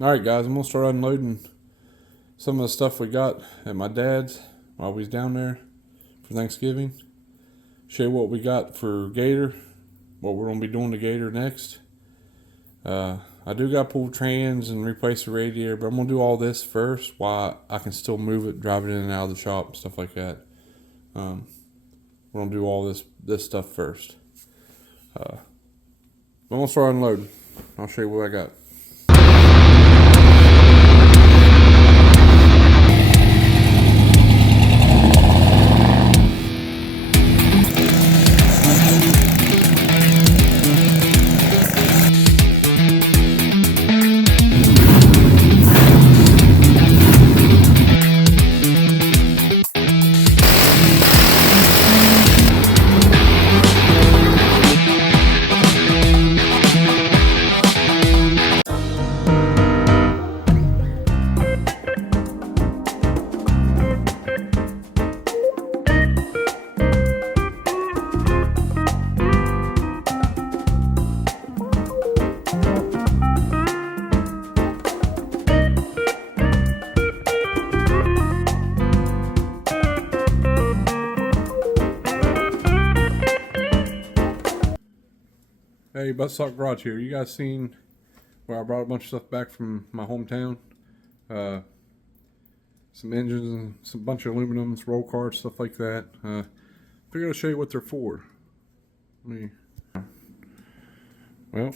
Alright guys, I'm going to start unloading some of the stuff we got at my dad's while we was down there for Thanksgiving. Show you what we got for Gator, what we're going to be doing to Gator next. I do got to pull trans and replace the radiator, but I'm going to do all this first while I can still move it, drive it in and out of the shop, stuff like that. We're going to do all this stuff first. I'm going to start unloading. I'll show you what I got. Hey, Buttstock Garage here. You guys seen where I brought a bunch of stuff back from my hometown? Some engines and some bunch of aluminums, roll cards, stuff like that. Figured I'd show you what they're for. Well,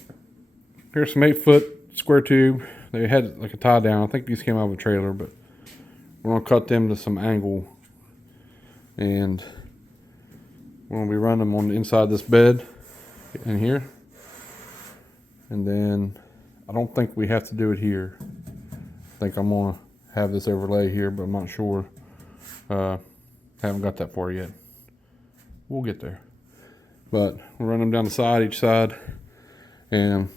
here's some 8-foot square tube. They had like a tie down. I think these came out of a trailer, but we're gonna cut them to some angle, and we're gonna be running them on the inside of this bed in here. And then I don't think we have to do it here. I think I'm gonna have this overlay here, but I'm not sure. Haven't got that far yet. We'll get there. But we'll run them down the side, each side. And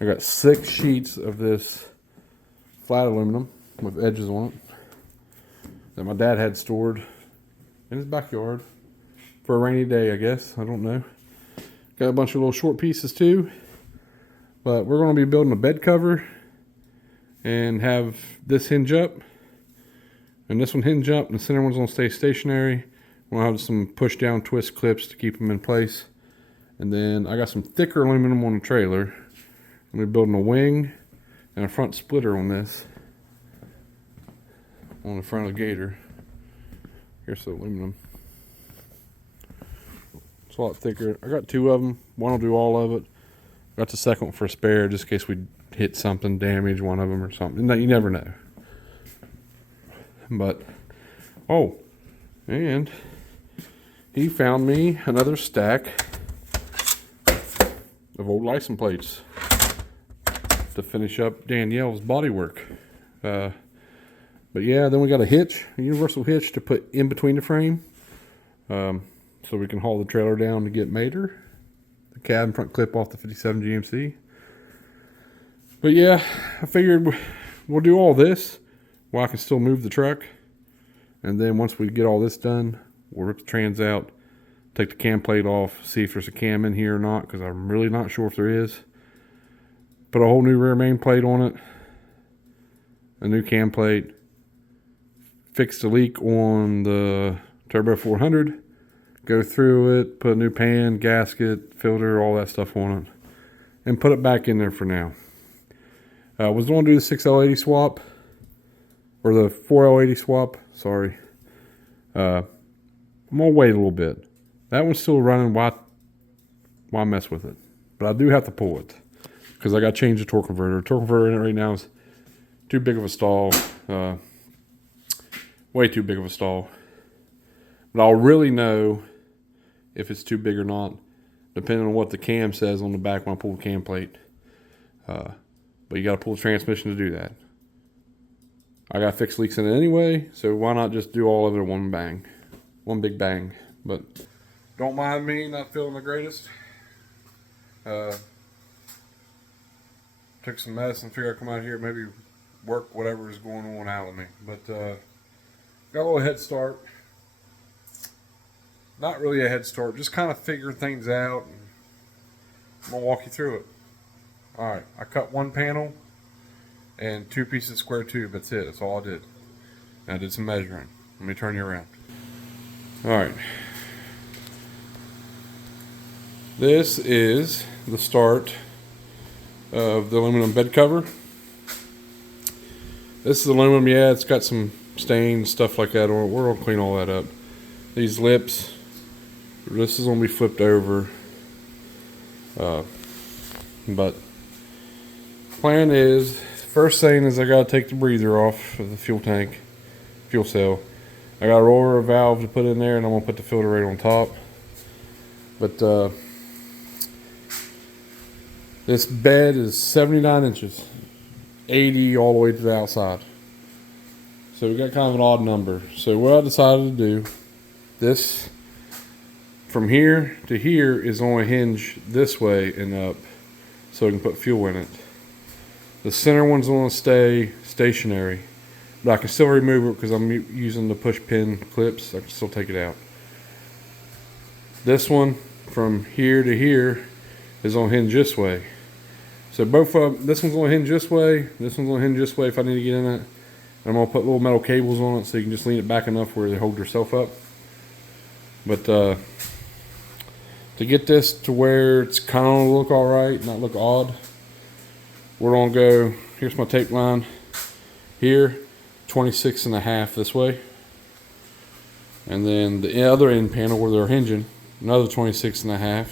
I got 6 sheets of this flat aluminum with edges on it that my dad had stored in his backyard for a rainy day, I guess. I don't know. Got a bunch of little short pieces too. But we're going to be building a bed cover and have this hinge up and this one hinge up, and the center one's going to stay stationary. We'll have some push down twist clips to keep them in place. And then I got some thicker aluminum on the trailer. I'm going to be building a wing and a front splitter on this on the front of the Gator. Here's the aluminum. It's a lot thicker. I got 2 of them. One will do all of it. Got the second one for a spare, just in case we hit something, damage one of them or something. You never know. But, oh, and he found me another stack of old license plates to finish up Danielle's bodywork. But yeah, then we got a hitch, a universal hitch to put in between the frame, so we can haul the trailer down to get Mater. The cab and front clip off the 57 GMC. But yeah, I figured we'll do all this while I can still move the truck. And then once we get all this done, we'll rip the trans out, take the cam plate off, see if there's a cam in here or not, because I'm really not sure if there is. Put a whole new rear main plate on it, a new cam plate, fix the leak on the Turbo 400, go through it, put a new pan, gasket, filter, all that stuff on it, and put it back in there for now. I was going to do the 6L80 swap, or the 4L80 swap, sorry. I'm going to wait a little bit. That one's still running, why mess with it? But I do have to pull it, because I got to change the torque converter. The torque converter in it right now is too big of a stall, way too big of a stall. But I'll really know if it's too big or not, depending on what the cam says on the back when I pull the cam plate. But you got to pull the transmission to do that. I got to fix leaks in it anyway, so why not just do all of it in one bang, one big bang. But don't mind me not feeling the greatest. Took some medicine, figured I'd come out here, maybe work whatever is going on out of me. But got a little head start. Not really a head start, just kind of figuring things out. I'm going to walk you through it. Alright, I cut one panel and 2 pieces of square tube. That's it. That's all I did. And I did some measuring. Let me turn you around. Alright. This is the start of the aluminum bed cover. This is aluminum, yeah, it's got some stains, stuff like that. We're going to clean all that up. These lips, this is going to be flipped over. But plan is, first thing is I got to take the breather off of the fuel tank, fuel cell. I got a roller valve to put in there, and I'm going to put the filter right on top. But this bed is 79 inches, 80 all the way to the outside. So we got kind of an odd number. So what I decided to do, this from here to here is on a hinge this way and up, so I can put fuel in it. The center one's going to stay stationary, but I can still remove it because I'm using the push pin clips. I can still take it out. This one from here to here is on hinge this way. So both of them, this one's going to hinge this way, this one's going to hinge this way if I need to get in it. And I'm going to put little metal cables on it so you can just lean it back enough where they hold yourself up. But to get this to where it's kind of look alright, not look odd, we're going to go, here's my tape line, here, 26.5 this way. And then the other end panel where they're hinging, another 26.5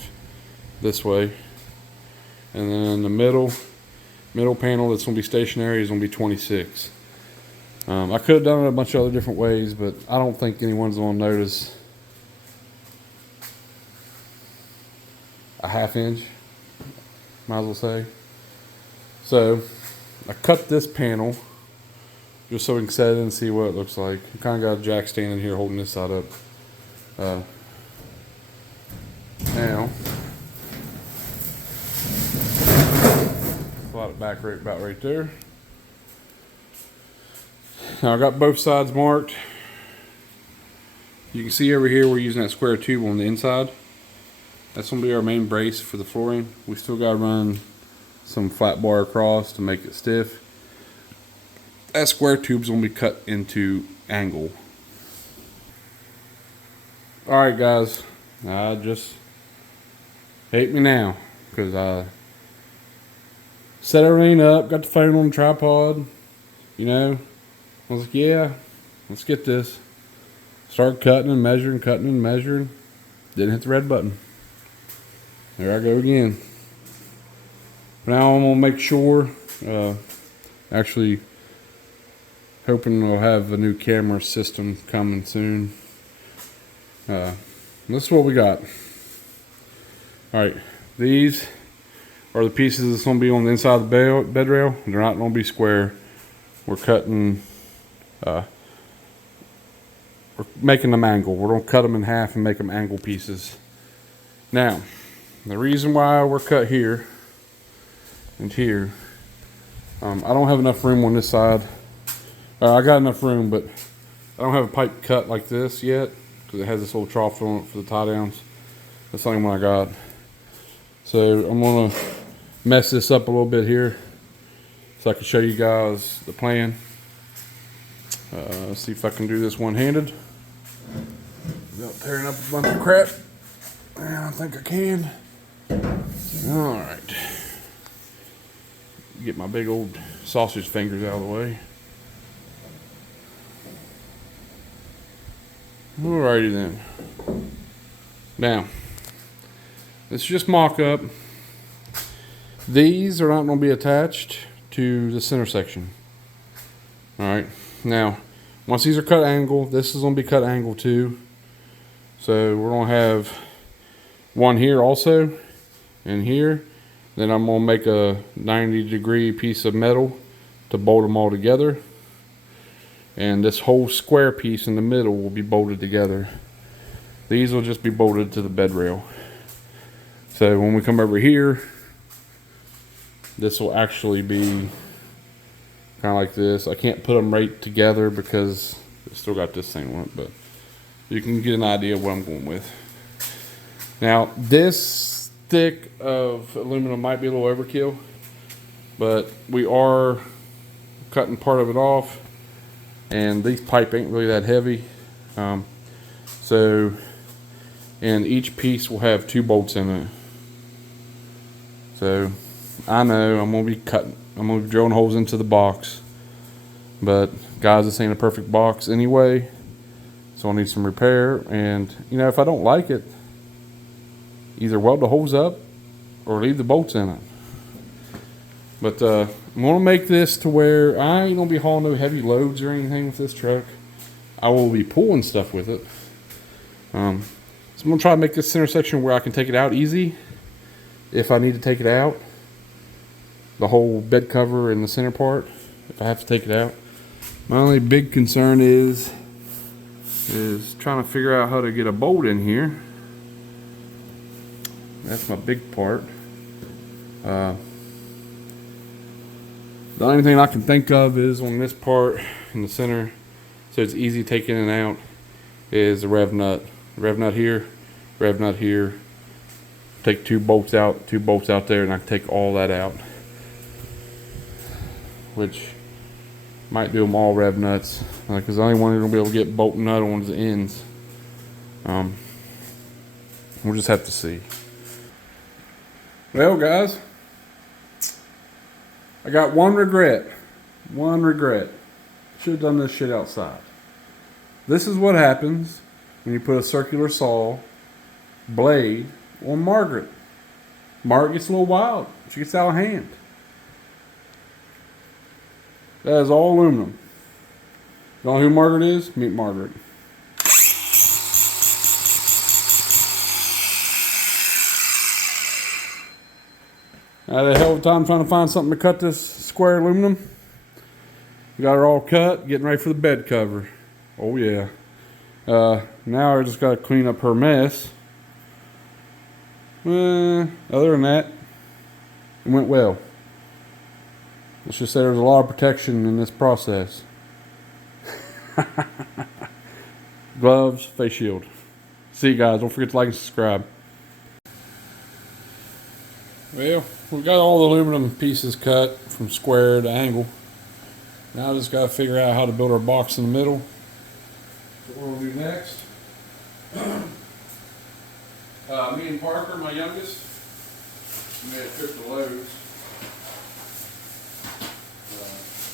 this way. And then the middle panel that's going to be stationary is going to be 26. I could have done it a bunch of other different ways, but I don't think anyone's going to notice a 1/2 inch, might as well say. So I cut this panel just so we can set it and see what it looks like. I kind of got a jack stand in here holding this side up. Now slide it back right about right there. Now I got both sides marked. You can see over here we're using that square tube on the inside. That's going to be our main brace for the flooring. We still got to run some flat bar across to make it stiff. That square tube's going to be cut into angle. Alright guys, I just hate me now because I set everything up, got the phone on the tripod, you know. I was like, yeah, let's get this. Start cutting and measuring, Didn't hit the red button. There I go again. Now I'm going to make sure, actually hoping we'll have a new camera system coming soon. This is what we got. Alright, these are the pieces that's going to be on the inside of the bed rail. They're not going to be square. We're cutting, we're making them angle. We're going to cut them in half and make them angle pieces. Now, the reason why we're cut here and here, I don't have enough room on this side. I got enough room, but I don't have a pipe cut like this yet because it has this little trough on it for the tie downs. That's the only one I got. So I'm going to mess this up a little bit here so I can show you guys the plan. Let's see if I can do this one-handed without tearing up a bunch of crap. And I think I can. Alright. Get my big old sausage fingers out of the way. Alrighty then. Now, this is just mock-up. These are not going to be attached to the center section. Alright. Now, once these are cut angle, this is going to be cut angle too. So we're going to have one here also, and here. Then I'm going to make a 90-degree piece of metal to bolt them all together. And this whole square piece in the middle will be bolted together. These will just be bolted to the bed rail. So when we come over here, this will actually be kind of like this. I can't put them right together because it's still got this thing on it, but you can get an idea of what I'm going with. Now, this thick of aluminum might be a little overkill, but we are cutting part of it off, and these pipe ain't really that heavy. And each piece will have 2 bolts in it. So I know I'm gonna be drilling holes into the box, but guys, this ain't a perfect box anyway, so I need some repair. And if I don't like it, either weld the holes up or leave the bolts in it. But I'm gonna make this to where I ain't gonna be hauling no heavy loads or anything with this truck. I will be pulling stuff with it. So I'm gonna try to make this center section where I can take it out easy if I need to take it out. The whole bed cover and the center part, if I have to take it out. My only big concern is trying to figure out how to get a bolt in here. That's my big part. The only thing I can think of is on this part in the center, so it's easy taking it out, is the rev nut. Rev nut here, rev nut here. Take 2 bolts out there, and I can take all that out. Which might do them all rev nuts, because the only one you're gonna be able to get bolt nut on the ends. We'll just have to see. Well, guys, I got one regret. Should have done this shit outside. This is what happens when you put a circular saw blade on Margaret. Margaret gets a little wild. She gets out of hand. That is all aluminum. You know who Margaret is? Meet Margaret. I had a hell of a time trying to find something to cut this square aluminum. We got her all cut, getting ready for the bed cover. Oh yeah. Now I just got to clean up her mess. Other than that, it went well. Let's just say there's a lot of protection in this process. Gloves, face shield. See you guys. Don't forget to like and subscribe. Well, we got all the aluminum pieces cut from square to angle. Now I just got to figure out how to build our box in the middle. What we'll do next. Me and Parker, my youngest, made a trip to Lowe's.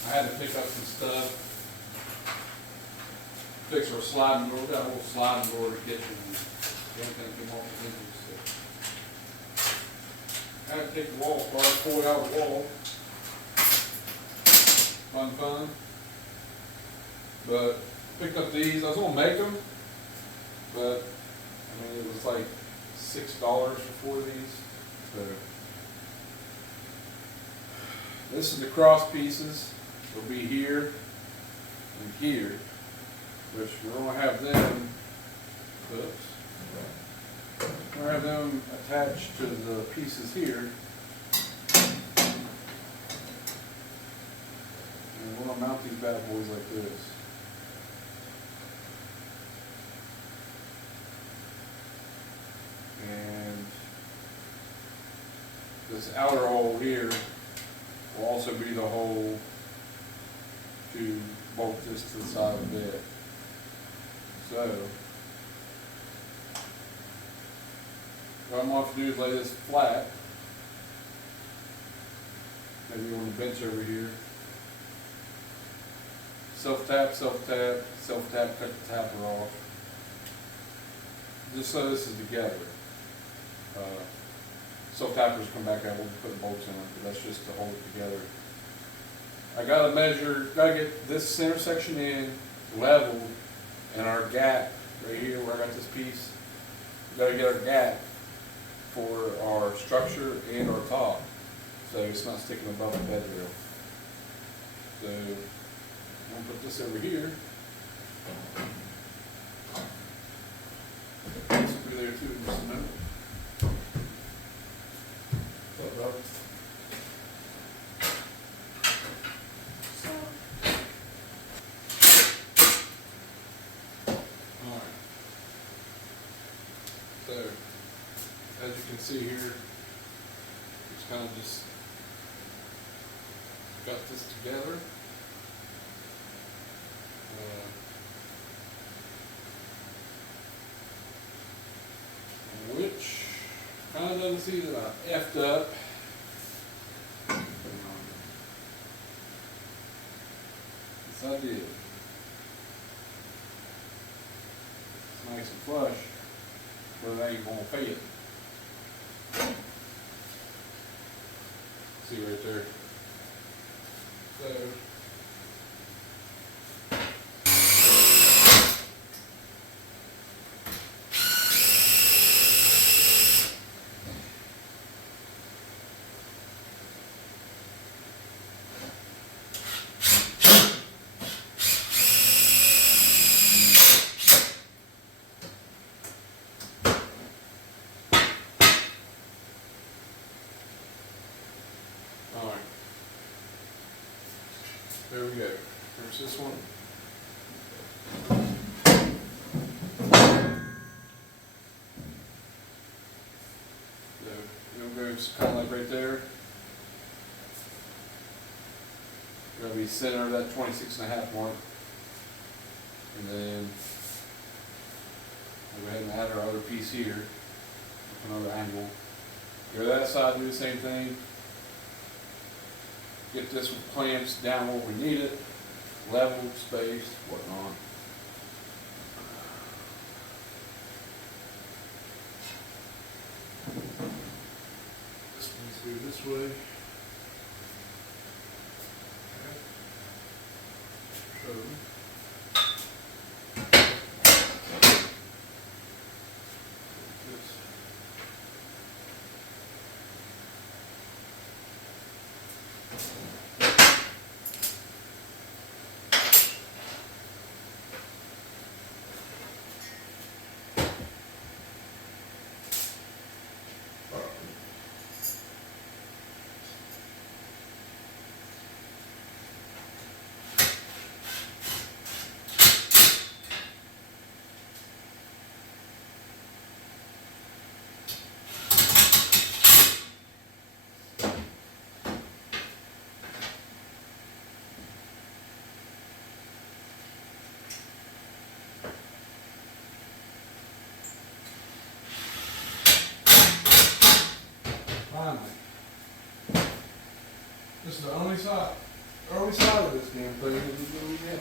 I had to pick up some stuff. Fix our sliding door. We got a little sliding door in the kitchen. Everything came off the hinges. I had to take the wall apart, pull it out of the wall. Fun. But picked up these. I was gonna make them, but it was like $6 for 4 of these. So this is the cross pieces. They'll be here and here, which we're gonna have them. Oops. We're gonna have them attached to the pieces here. And we're gonna mount these bad boys like this. And this outer hole here will also be the hole to bolt this to the side of the bed. So what I'm going to have to do is lay this flat, maybe on the bench over here. Self-tap, cut the tapper off. Just so this is together. Self-tappers come back out, we'll put bolts in it, but that's just to hold it together. I gotta get this center section in level, and our gap right here where I got this piece, gotta get our gap for our structure and our top, so it's not sticking above the bed rail. So I'm gonna put this over here. This will be there too in just a minute. What's up, Robert? Alright. So, as you can see here, it's kind of just got this together. Which kind of doesn't see that I effed up. Yes, I did. It's nice and flush, but it ain't gonna fit. See right there. So. Alright. There we go. There's this one. So, it'll go kind of like right there. We're going to be center of that 26.5 mark. And then we'll go ahead and add our other piece here. Another angle. Go to that side, do the same thing. Get this with clamps down where we need it, level, spaced, whatnot. This needs to go this way. Okay. Show me. Finally. This is the only side of this damn thing that we really get.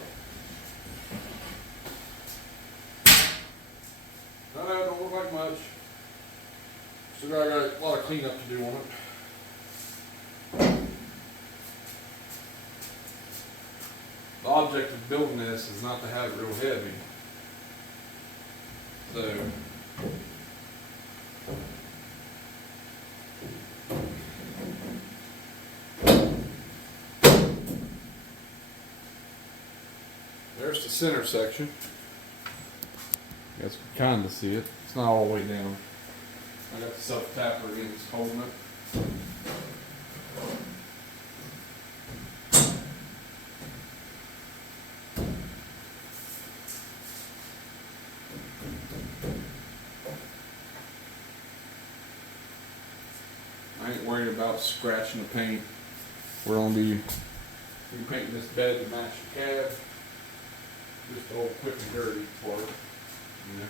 I know it don't look like much. Still got a lot of cleanup to do on it. The object of building this is not to have it real heavy. So there's the center section. You guys can kind of see it. It's not all the way down. I got the self-tapper in, it's holding it. I ain't worried about scratching the paint. We're gonna be painting this bed to match the cab. Just old quick and dirty part, you know.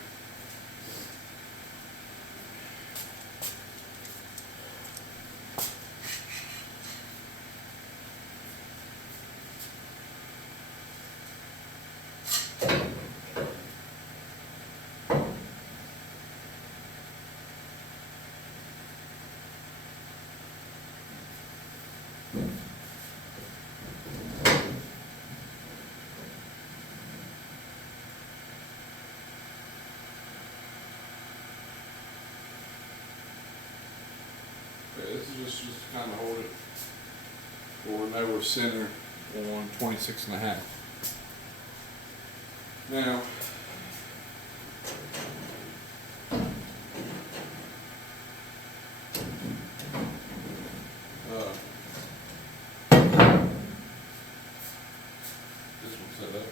Okay, this is just to kind of hold it where we know we're center on 26.5. Now, this one's set up.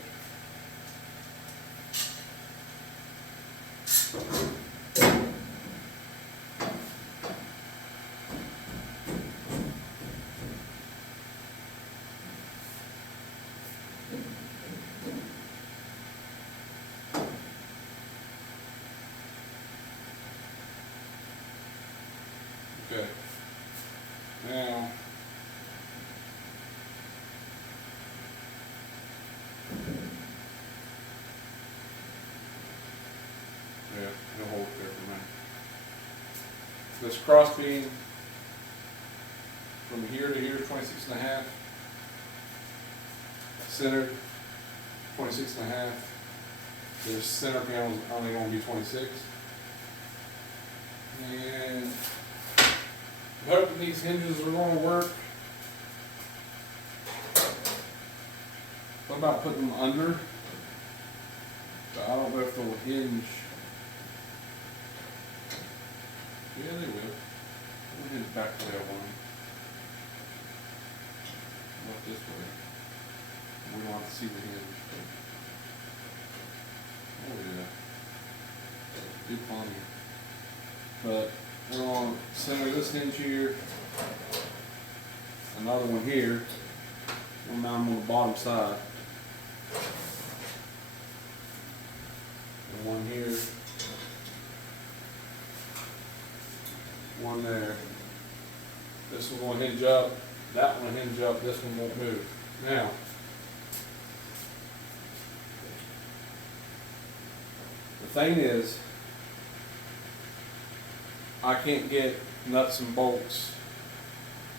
this cross beam from here to here, 26.5. Centered, 26.5. This center panel is only going to be 26. And I'm hoping these hinges are going to work. What about putting them under? But I don't know if they'll hinge. Yeah, they will. We'll hinge back to that one. Look this way. We don't have to see the hinge. Oh yeah. Good plumbing. But we're going to center this hinge here. Another one here. We'll mount them on the bottom side. And one here. One there. This one will hinge up. That one will hinge up. This one won't move. Now, the thing is, I can't get nuts and bolts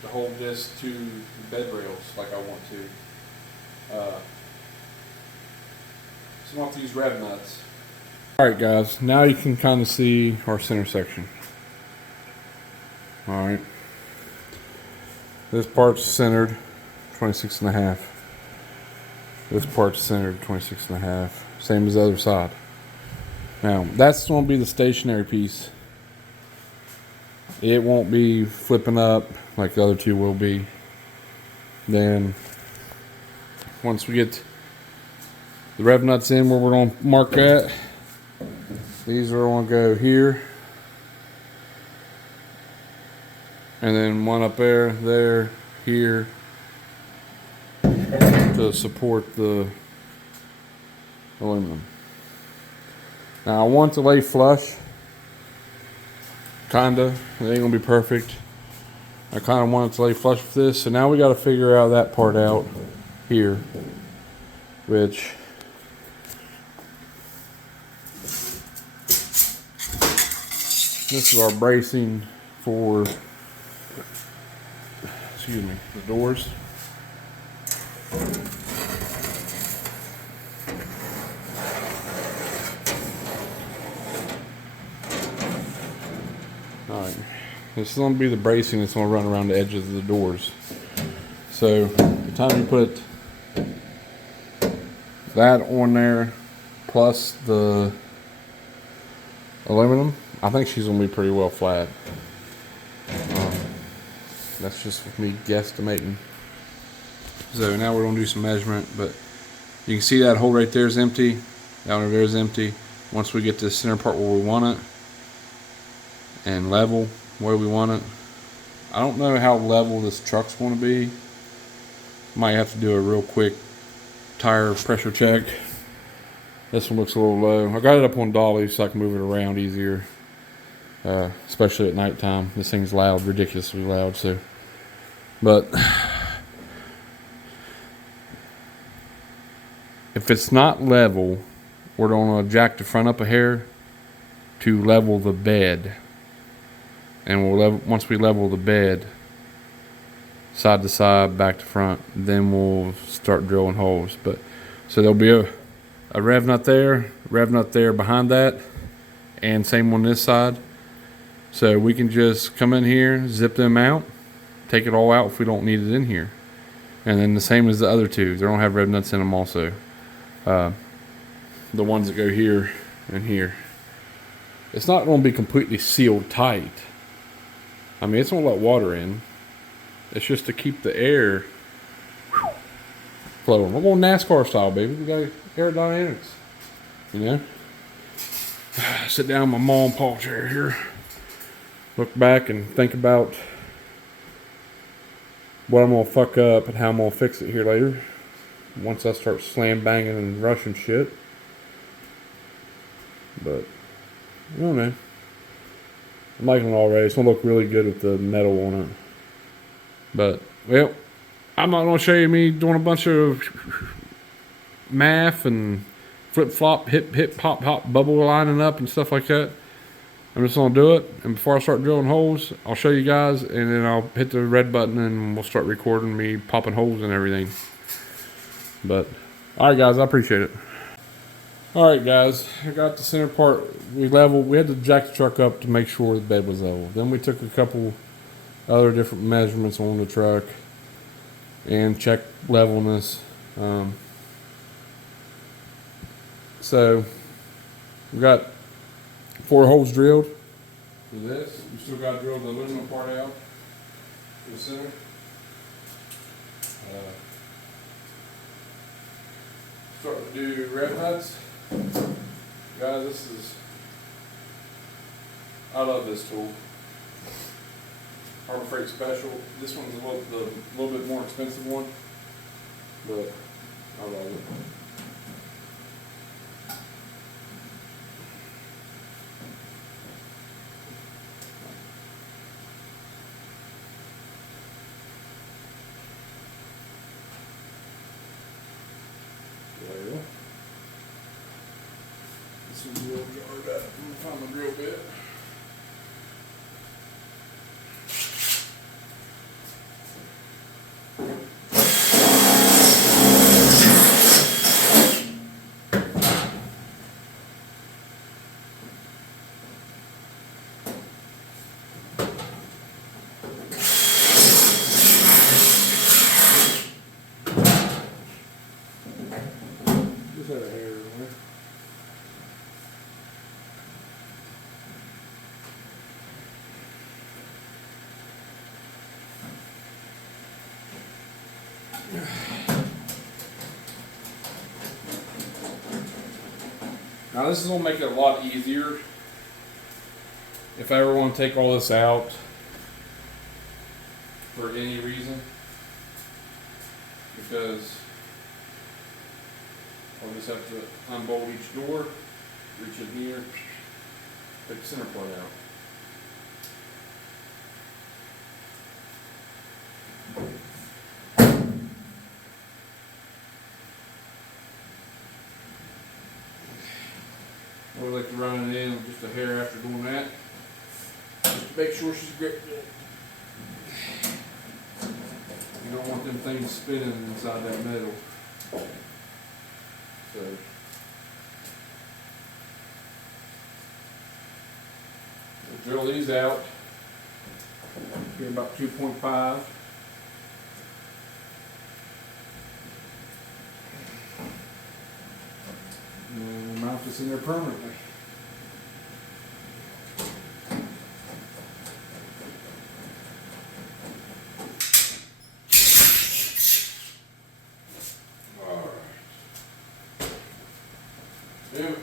to hold this to the bed rails like I want to. So I'm going to have to use rev nuts. Alright guys, now you can kind of see our center section. Alright. This part's centered 26.5. This part's centered 26.5. Same as the other side. Now, that's going to be the stationary piece. It won't be flipping up like the other two will be. Then, once we get the rev nuts in where we're going to mark that, these are going to go here. And then one up there, here, to support the aluminum. Now I want to lay flush, kinda. It ain't gonna be perfect. I kinda want it to lay flush with this, so now we gotta figure out that part out here, which this is our bracing for, excuse me, the doors. Alright, this is going to be the bracing that's going to run around the edges of the doors. So, the time you put that on there, plus the aluminum, I think she's going to be pretty well flat. That's just with me guesstimating. So now we're going to do some measurement, but you can see that hole right there is empty. That one over there is empty. Once we get to the center part where we want it, and level where we want it. I don't know how level this truck's going to be. Might have to do a real quick tire pressure check. This one looks a little low. I got it up on dolly so I can move it around easier, especially at nighttime. This thing's loud, ridiculously loud. So, but if it's not level, we're going to jack the front up a hair to level the bed. And we'll level, once we level the bed, side to side, back to front, then we'll start drilling holes. But so there'll be a rev nut there behind that, and same on this side. So we can just come in here, zip them out, take it all out if we don't need it in here. And then the same as the other two, they don't have rev nuts in them also. The ones that go here and here. It's not going to be completely sealed tight. I mean, it's going to let water in. It's just to keep the air flowing. We're going NASCAR style, baby. We got aerodynamics. You know? Sit down in my mom and pa chair here. Look back and think about what I'm going to fuck up and how I'm going to fix it here later. Once I start slam banging and rushing shit. But, I don't know. I'm liking it already. It's going to look really good with the metal on it. But, well, I'm not going to show you me doing a bunch of math and flip-flop, hip, hop, bubble lining up and stuff like that. I'm just gonna do it, and before I start drilling holes, I'll show you guys, and then I'll hit the red button and we'll start recording me popping holes and everything. But, alright guys, I appreciate it. Alright guys, I got the center part, we had to jack the truck up to make sure the bed was level. Then we took a couple other different measurements on the truck and checked levelness. So, we got 4 holes drilled for this. We still got to drill the aluminum part out for the center. Starting to do red nuts. Guys, I love this tool. Harbor Freight Special. This one's a little bit more expensive one, but I love it. There you go. This one's a little jarred up. I'm gonna find my drill bit. Just had a hair in there. Now this is going to make it a lot easier if I ever want to take all this out for any reason, because I'll just have to unbolt each door, reach in here, take the center part out. I would like to run it in just a hair after doing that, just to make sure she's gripped good. You don't want them things spinning inside that metal. So we'll drill these out here about 2.5. And we'll mount this in there permanently. Alright. Damn it.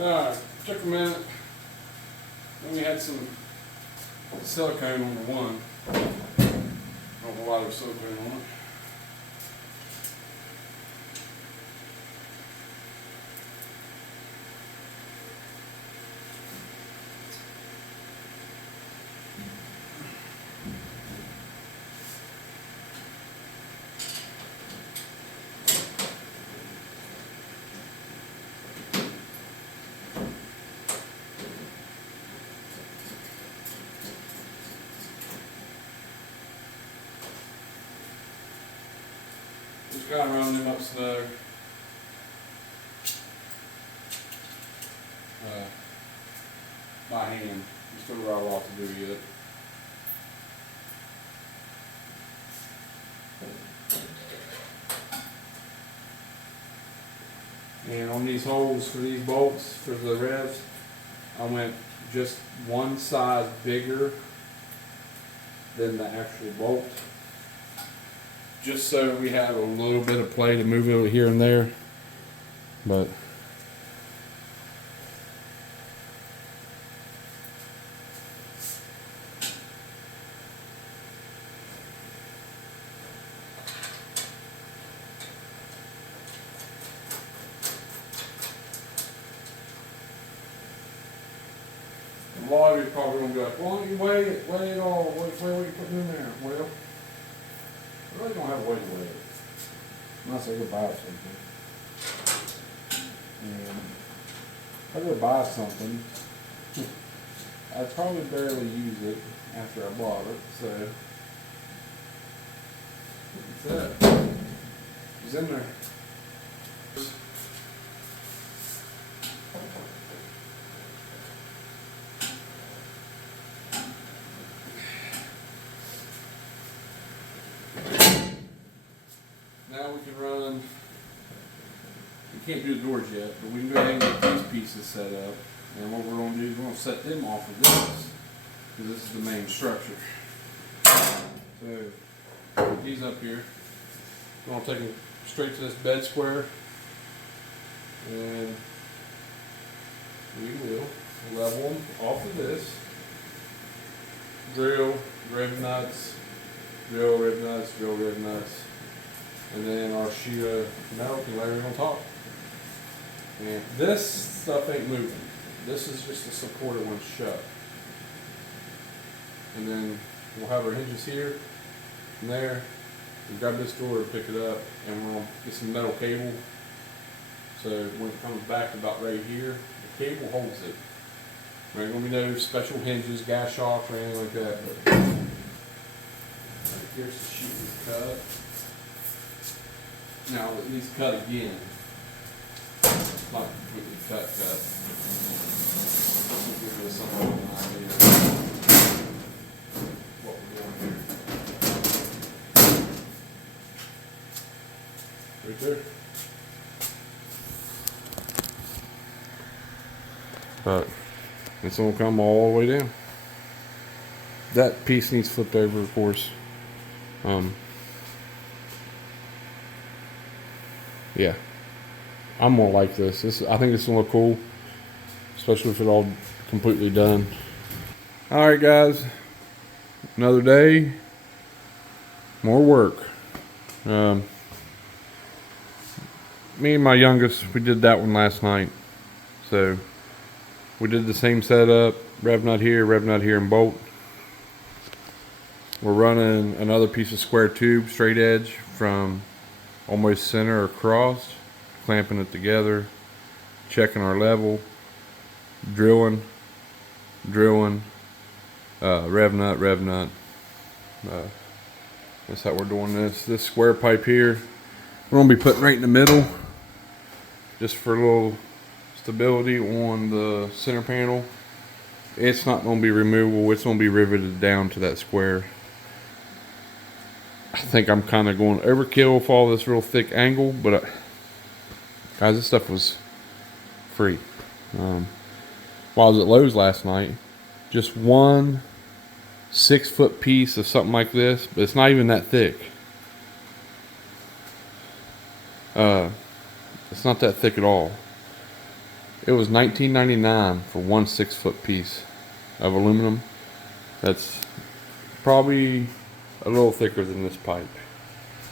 Alright, took a minute. Then we had some silicone on the one. I don't know why there was silicone on it. Just kind of round them up snug. By hand. We still got a lot to do yet. And on these holes for these bolts, for the revs, I went just one size bigger than the actual bolt, just so we have a little bit of play to move it here and there. But lot of you probably gonna be like, well, you weigh it all, what are you putting in there? Well, I really don't have a way to weigh it. Unless I go buy something. And if I go buy something, I'd probably barely use it after I bought it, so. Look at that. It's in there. Now we can run, we can't do the doors yet, but we can go ahead and get these pieces set up. And what we're going to do is we're going to set them off of this, because this is the main structure. So, put these up here. We're going to take them straight to this bed square, and we will level them off of this. Drill, rib nuts, drill, rib nuts, drill, rib nuts. And then our sheet of metal can layer it on top. And this stuff ain't moving. This is just to support it when it's shut. And then we'll have our hinges here and there. We grab this door to pick it up, and we're gonna get some metal cable. So when it comes back about right here, the cable holds it. There ain't gonna be no special hinges, gas shocks, or anything like that. But right here's the sheet we cut. Now at least cut again. It's not completely cut. Give us some idea what we're doing here. Right there. But it's gonna come all the way down. That piece needs flipped over, of course. Yeah, I'm gonna like this. I think it's gonna look cool, especially if it's all completely done. All right, guys, another day, more work. Me and my youngest, we did that one last night. So we did the same setup, rev nut here, and bolt. We're running another piece of square tube, straight edge, from almost center across, clamping it together, checking our level, drilling, rev nut. That's how we're doing this. This square pipe here, we're gonna be putting right in the middle, just for a little stability on the center panel. It's not gonna be removable, it's gonna be riveted down to that square. I think I'm kind of going overkill with all this real thick angle, but guys, this stuff was free. While I was at Lowe's last night, just one 6-foot piece of something like this, but it's not even that thick. It's not that thick at all. It was $19.99 for one 6-foot piece of aluminum. That's probably a little thicker than this pipe.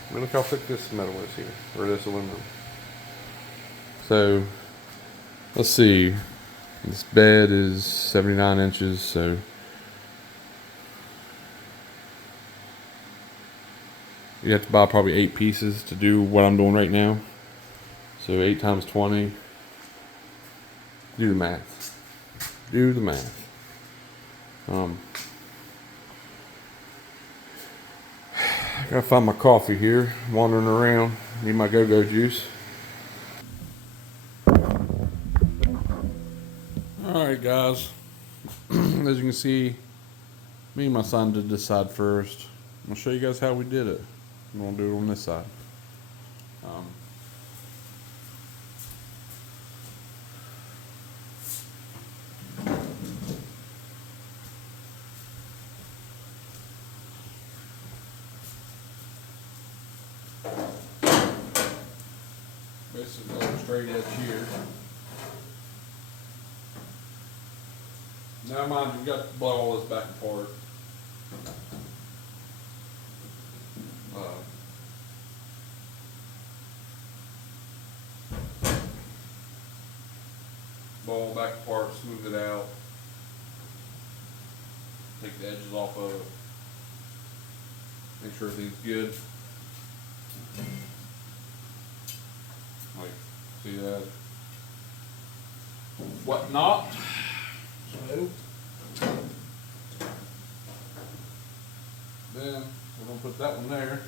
I mean, look how thick this metal is here, or this aluminum. So, let's see. This bed is 79 inches, so you have to buy probably 8 pieces to do what I'm doing right now. So 8 times 20. Do the math. I gotta find my coffee here. Wandering around. Need my go-go juice. Alright, guys. As you can see, me and my son did this side first. I'm gonna show you guys how we did it. I'm gonna do it on this side. Basically, another straight edge here. Now, mind you, we've got to blow all this back apart. Blow all back apart, smooth it out. Take the edges off of it. Make sure everything's good. Like, see that? Whatnot. So, then we're gonna put that one there.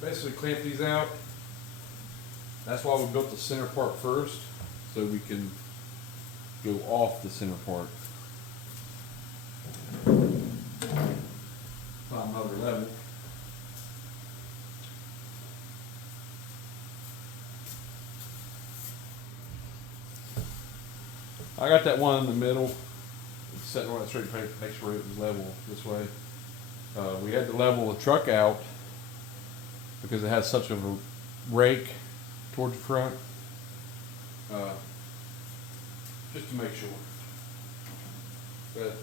Basically clamp these out. That's why we built the center part first, so we can go off the center part. Find another level. I got that one in the middle. It's setting on that straight paper, make sure it was level this way. We had to level the truck out because it has such a rake towards the front. Just to make sure. But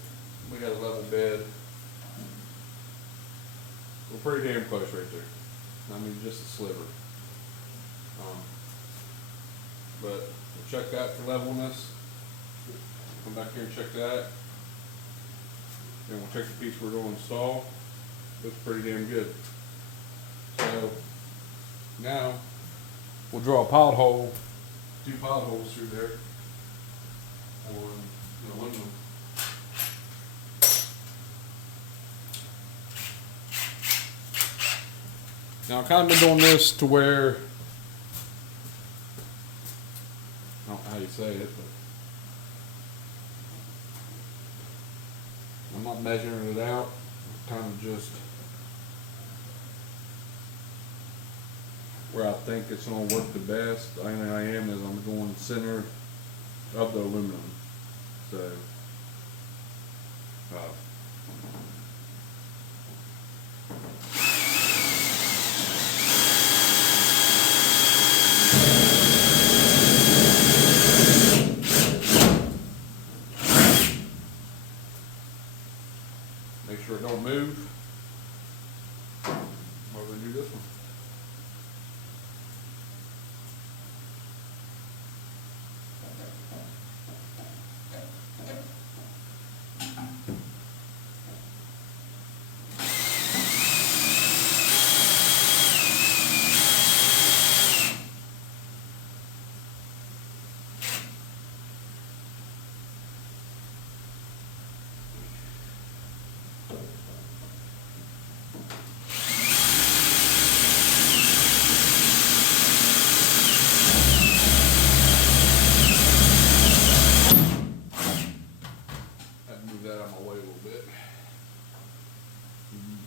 we got a level bed. We're pretty damn close right there. I mean, just a sliver. But we'll check that for levelness. Come back here and check that. Then we'll check the piece we're going to install. Looks pretty damn good. So now we'll draw a pilot hole, 2 pilot holes through there for the aluminum. Now I've kind of been doing this to where, I don't know how you say it, but I'm not measuring it out. I'm kind of just where I think it's going to work the best. I am is I'm going center of the aluminum. So, make sure it don't move while we do this one.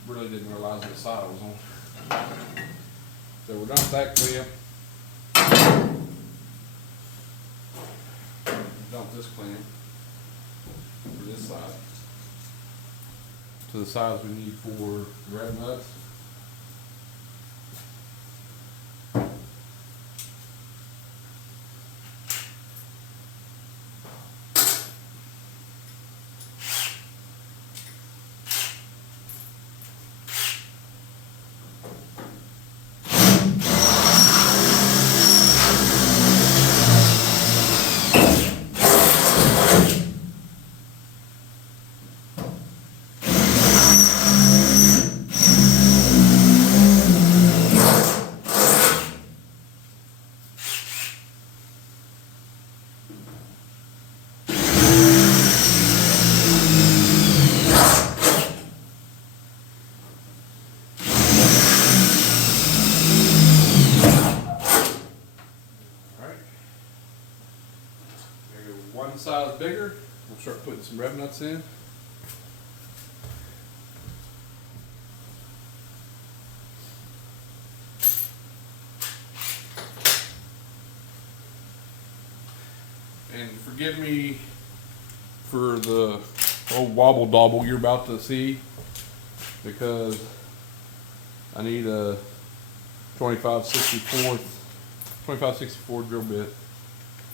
Really didn't realize what side I was on. So we're done with that clamp. We're done with this clamp for this side. To the size we need for the red nuts. One size bigger, we'll start putting some rev nuts in. And forgive me for the old wobble dobble you're about to see, because I need a 25/64 drill bit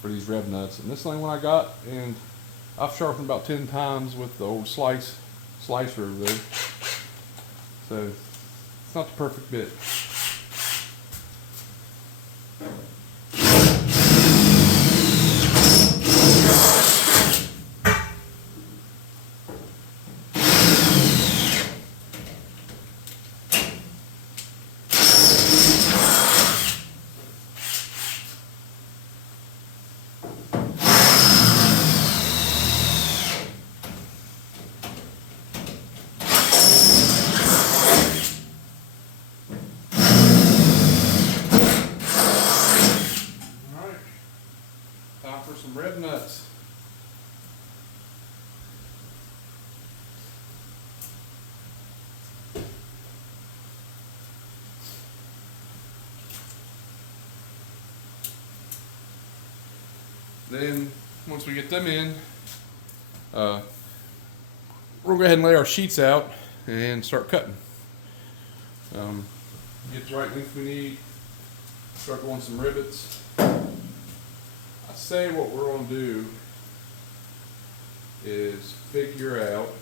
for these rev nuts. And this thing one I got, and I've sharpened about 10 times with the old slicer over there. So it's not the perfect bit. Time for some rev nuts. Then, once we get them in, we'll go ahead and lay our sheets out and start cutting. Get the right length we need, start going some rivets. I say what we're going to do is figure out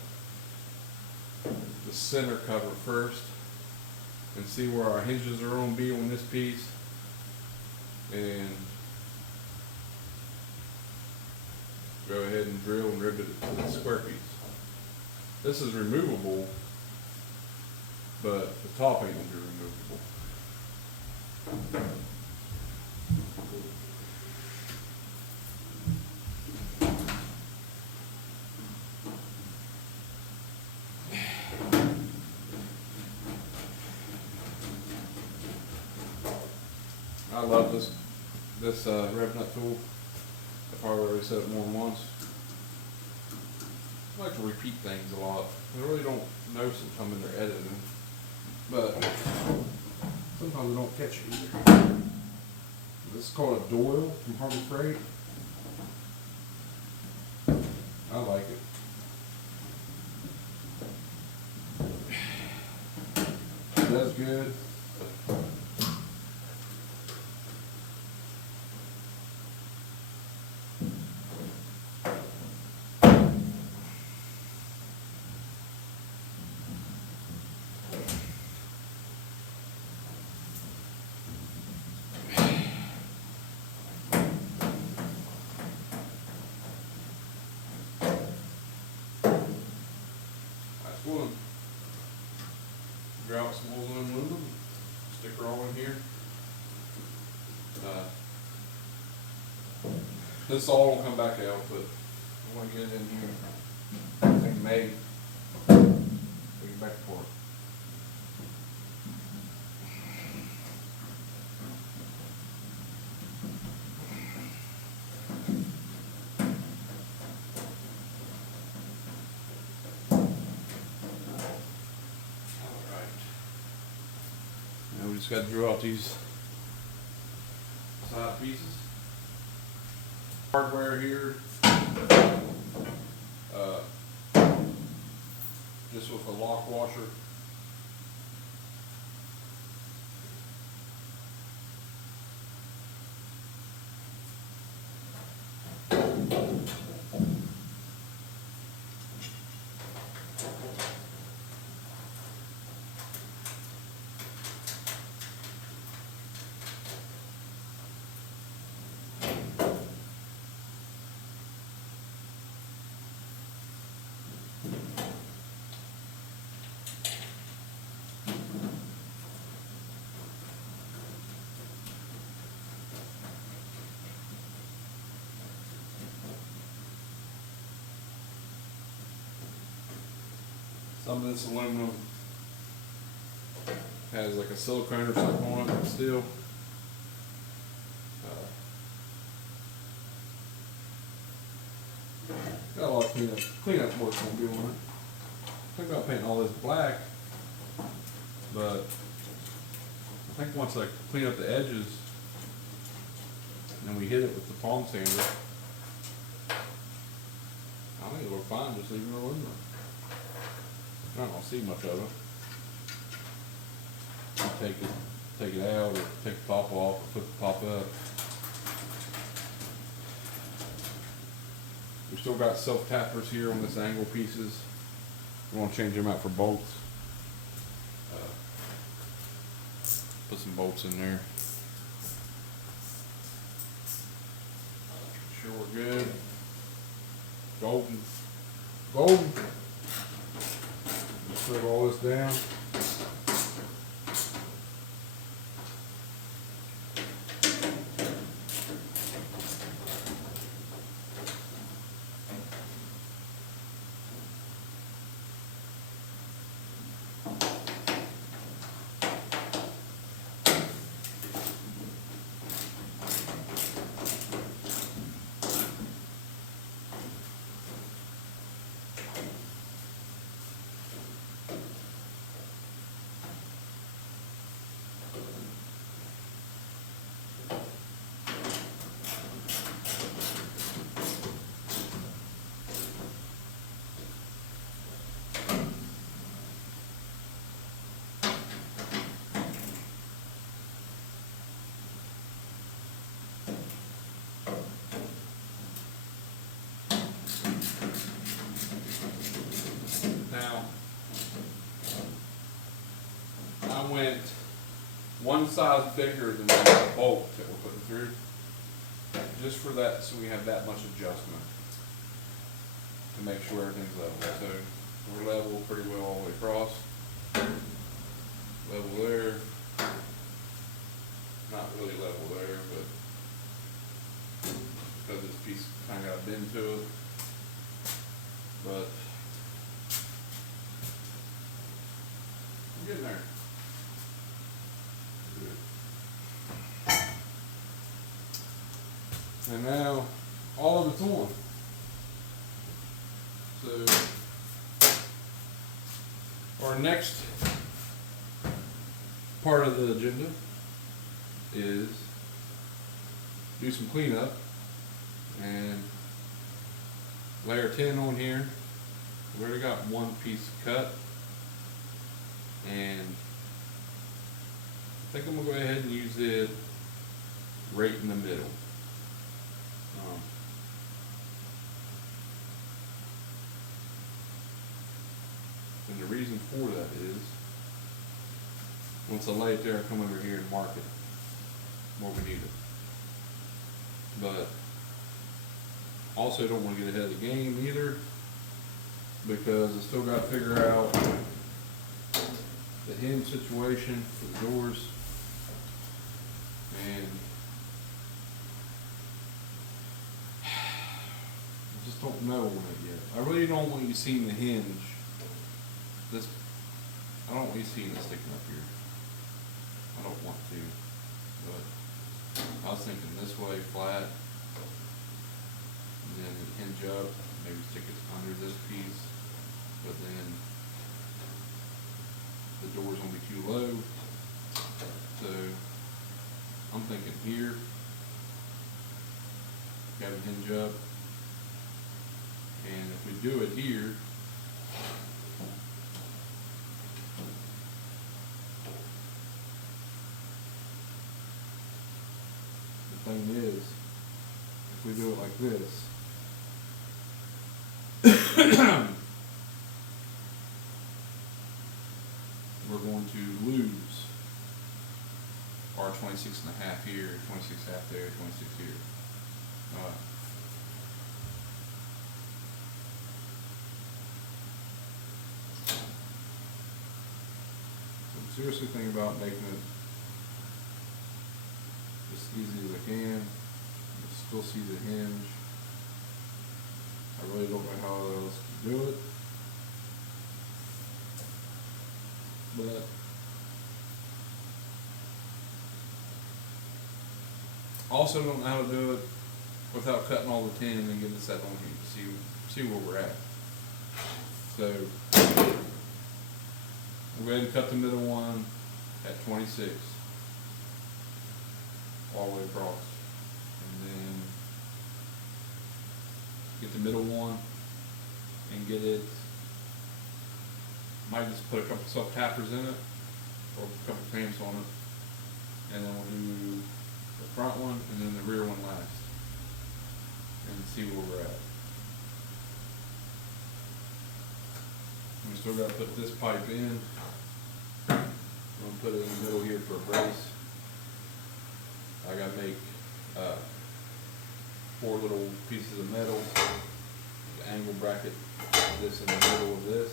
the center cover first and see where our hinges are going to be on this piece, and go ahead and drill and rivet it to the square piece. This is removable, but the top ain't going to be removable. I love this rev nut tool. I've probably already said it more than once. I like to repeat things a lot. I really don't notice it coming in there editing, but sometimes I don't catch it either. This is called a Doyle from Harbor Freight. I like it. It does good. One. Draw out some holes in aluminum, stick her all in here. This all will come back out, but I want to get it in here. Everything made. We get back for it. We just got to drill out these side pieces. Hardware here, just with a lock washer. Some of this aluminum has like a silicone or something on it still. Got a lot of cleanup work going to do on it. Think about painting all this black, but I think once I clean up the edges and then we hit it with the palm sander, I think it'll look fine just leaving aluminum. I don't see much of it. You take it out, or take the top off, or flip the top up. We still got self tappers here on this angle pieces. We want to change them out for bolts. Put some bolts in there. Make sure we're good. Golden. Just put all this down. Now, I went one size bigger than the bolt that we're putting through, just for that, so we have that much adjustment to make sure everything's level. So we're level pretty well all the way across. Level there, not really level there, but because this piece kind of got a bend to it. But I'm getting there. Good. And now all of it's on. So our next part of the agenda is do some cleanup and layer 10 on here. We already got one piece cut, and I think I'm gonna go ahead and use it right in the middle. And the reason for that is, once I lay it there, I come over here and mark it where we need it. But also don't want to get ahead of the game either, because I still got to figure out the hinge situation for the doors, and I just don't know on it yet. I really don't want you seeing the hinge. I don't want you seeing it sticking up here. I don't want to, but I was thinking this way, flat, and then hinge up, maybe stick it under this piece, but then the door's gonna be too low. So I'm thinking here, got a hinge up, and if we do it here, the thing is, if we do it like this, we're going to lose our 26.5 here, 26.5 there, 26 here. So I'm seriously thinking about making it as easy as I can. You still see the hinge. I really don't know how else to do it, but also don't know how to do it without cutting all the tin and getting it set on here to see where we're at. So we'll go ahead and cut the middle one at 26 all the way across, and then get the middle one and get it. Might just put a couple self tappers in it, or a couple clamps on it, and then we'll do the front one and then the rear one last, and see where we're at. We still got to put this pipe in. I'm gonna put it in the middle here for a brace. I gotta make 4 little pieces of metal, the angle bracket, this in the middle of this.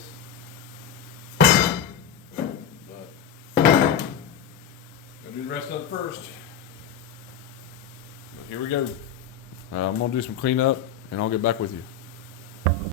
But I'll do the rest of it first. But here we go. I'm gonna do some cleanup and I'll get back with you.